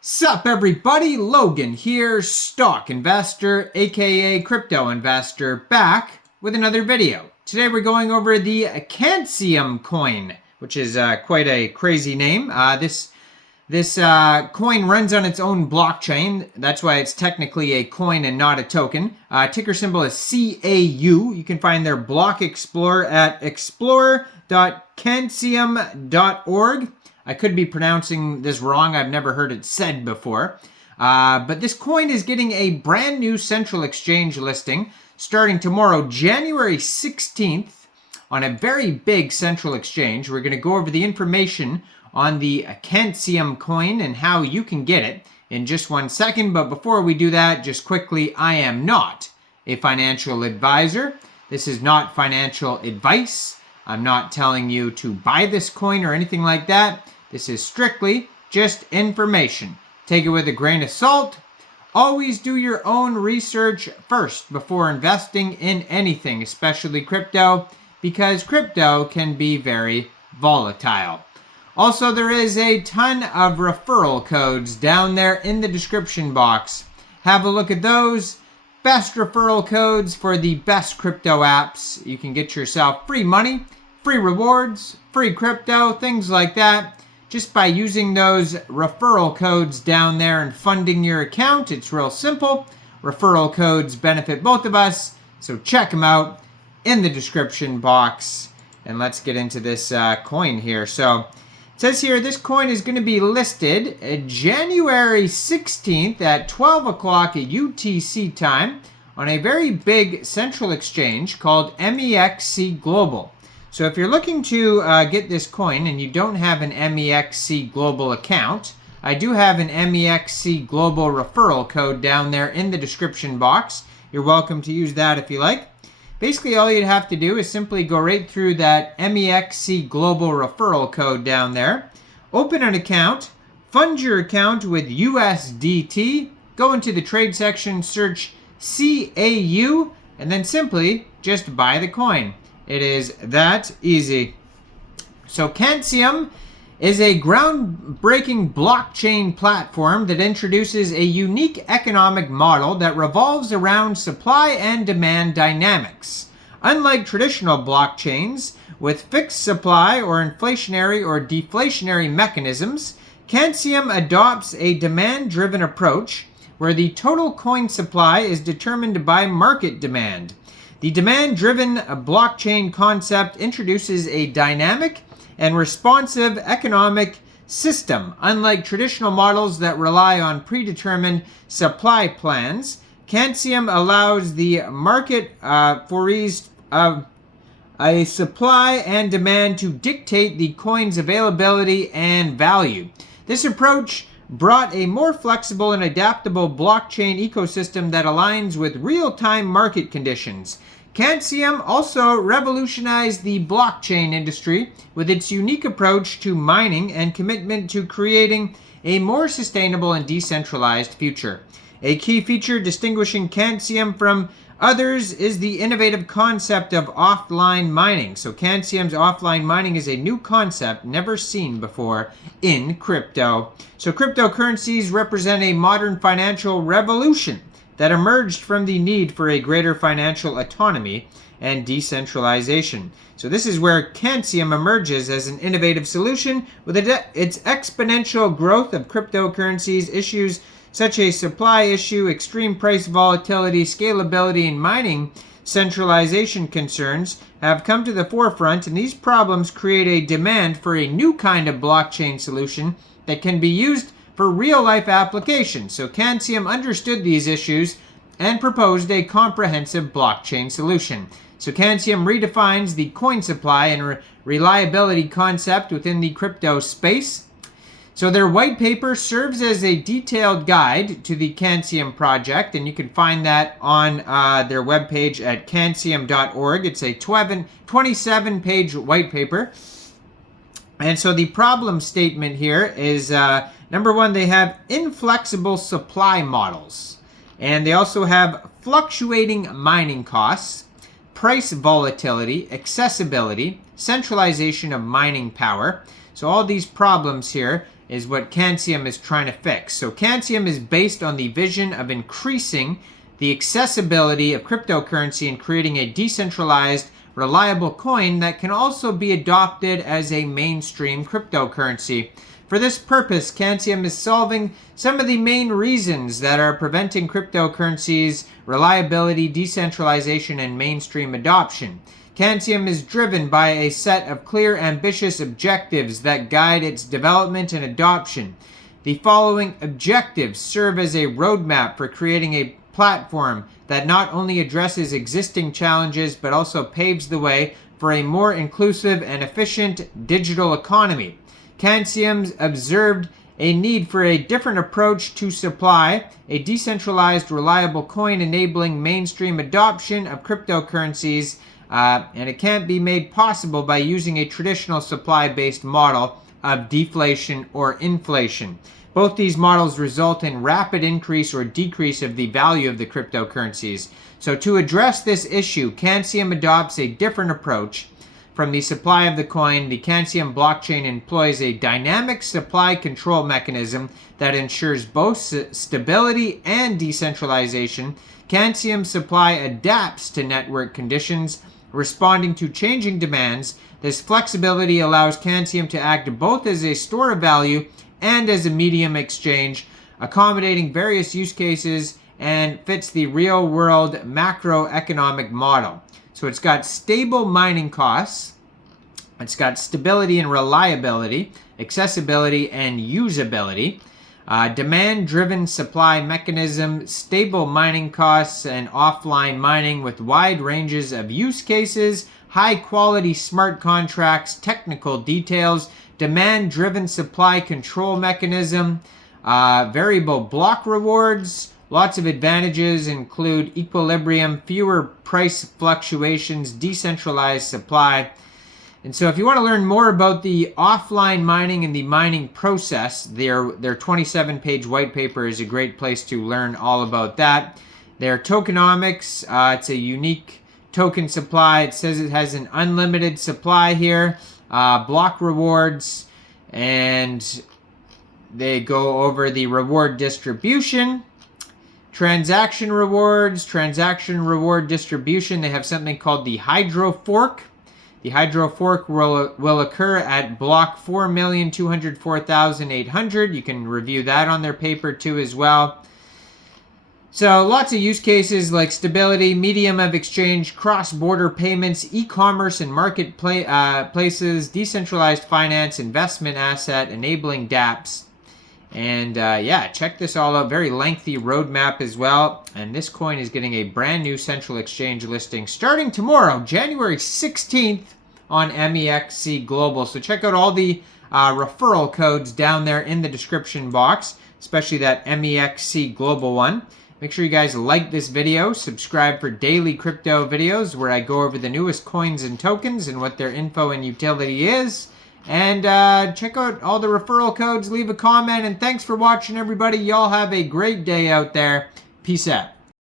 Sup everybody, Logan here, stock investor, aka crypto investor, back with another video. Today we're going over the CANXIUM coin, which is quite a crazy name. This coin runs on its own blockchain. That's why it's technically a coin and not a token. Ticker symbol is CAU. You can find their block explorer at explorer.cancium.org. I could be pronouncing this wrong. I've never heard it said before. But this coin is getting a brand new central exchange listing starting tomorrow, January 16th, on a very big central exchange. We're going to go over the information on the CANXIUM coin and how you can get it in just 1 second. But before we do that, just quickly, I am not a financial advisor. This is not financial advice. I'm not telling you to buy this coin or anything like that. This is strictly just information. Take it with a grain of salt. Always do your own research first before investing in anything, especially crypto, because crypto can be very volatile. Also, there is a ton of referral codes down there in the description box. Have a look at those. Best referral codes for the best crypto apps. You can get yourself free money, free rewards, free crypto, things like that. Just by using those referral codes down there and funding your account. It's real simple. Referral codes benefit both of us, so check them out in the description box. And let's get into this coin here. So it says here this coin is going to be listed January 16th at 12 o'clock at UTC time on a very big central exchange called MEXC Global. So if you're looking to get this coin and you don't have an MEXC Global account, I do have an MEXC Global referral code down there in the description box. You're welcome to use that if you like. Basically, all you'd have to do is simply go right through that MEXC Global referral code down there, open an account, fund your account with USDT, go into the trade section, search CAU, and then simply just buy the coin. It is that easy. So CANXIUM is a groundbreaking blockchain platform that introduces a unique economic model that revolves around supply and demand dynamics. Unlike traditional blockchains with fixed supply or inflationary or deflationary mechanisms, CANXIUM adopts a demand-driven approach where the total coin supply is determined by market demand. The demand-driven blockchain concept introduces a dynamic and responsive economic system. Unlike traditional models that rely on predetermined supply plans, CANXIUM allows the market forces of a supply and demand to dictate the coin's availability and value. This approach brought a more flexible and adaptable blockchain ecosystem that aligns with real-time market conditions. CANXIUM also revolutionized the blockchain industry with its unique approach to mining and commitment to creating a more sustainable and decentralized future. A key feature distinguishing CANXIUM from others is the innovative concept of offline mining. So CANXIUM's offline mining is a new concept never seen before in crypto. So cryptocurrencies represent a modern financial revolution that emerged from the need for a greater financial autonomy and decentralization. So this is where CANXIUM emerges as an innovative solution with its exponential growth of cryptocurrencies. Issues such as supply issue, extreme price volatility, scalability, and mining centralization concerns have come to the forefront, and these problems create a demand for a new kind of blockchain solution that can be used for real-life applications. So CANXIUM understood these issues and proposed a comprehensive blockchain solution. So CANXIUM redefines the coin supply and reliability concept within the crypto space. So their white paper serves as a detailed guide to the CANXIUM project, and you can find that on their webpage at cancium.org. It's a 27-page white paper. And so the problem statement here is number one, they have inflexible supply models, and they also have fluctuating mining costs, price volatility, accessibility, centralization of mining power. So all these problems here is what CANXIUM is trying to fix. So CANXIUM is based on the vision of increasing the accessibility of cryptocurrency and creating a decentralized, reliable coin that can also be adopted as a mainstream cryptocurrency. For this purpose, CANXIUM is solving some of the main reasons that are preventing cryptocurrencies' reliability, decentralization, and mainstream adoption. CANXIUM is driven by a set of clear, ambitious objectives that guide its development and adoption. The following objectives serve as a roadmap for creating a platform that not only addresses existing challenges but also paves the way for a more inclusive and efficient digital economy. CANXIUM observed a need for a different approach to supply, a decentralized, reliable coin enabling mainstream adoption of cryptocurrencies, and it can't be made possible by using a traditional supply-based model of deflation or inflation. Both these models result in rapid increase or decrease of the value of the cryptocurrencies. So to address this issue, CANXIUM adopts a different approach. From the supply of the coin, the CANXIUM blockchain employs a dynamic supply control mechanism that ensures both stability and decentralization. CANXIUM supply adapts to network conditions, responding to changing demands. This flexibility allows CANXIUM to act both as a store of value and as a medium exchange, accommodating various use cases and fits the real-world macroeconomic model. So it's got stable mining costs, it's got stability and reliability, accessibility and usability, demand-driven supply mechanism, stable mining costs, and offline mining with wide ranges of use cases, high-quality smart contracts, technical details, demand-driven supply control mechanism, variable block rewards. Lots of advantages include equilibrium, fewer price fluctuations, decentralized supply. And so if you want to learn more about the offline mining and the mining process, their 27-page white paper is a great place to learn all about that. Their tokenomics, it's a unique token supply. It says it has an unlimited supply here, block rewards, and they go over the reward distribution. Transaction rewards, transaction reward distribution. They have something called the hydro fork. The hydro fork will occur at block 4,204,800. You can review that on their paper too as well. So lots of use cases like stability, medium of exchange, cross-border payments, e-commerce and marketplaces, decentralized finance, investment asset, enabling dApps. And yeah, check this all out. Very lengthy roadmap as well. And this coin is getting a brand new central exchange listing starting tomorrow, January 16th on MEXC Global. So check out all the referral codes down there in the description box, especially that MEXC Global one. Make sure you guys like this video, subscribe for daily crypto videos where I go over the newest coins and tokens and what their info and utility is. And check out all the referral codes, leave a comment, and thanks for watching, everybody. Y'all have a great day out there. Peace out.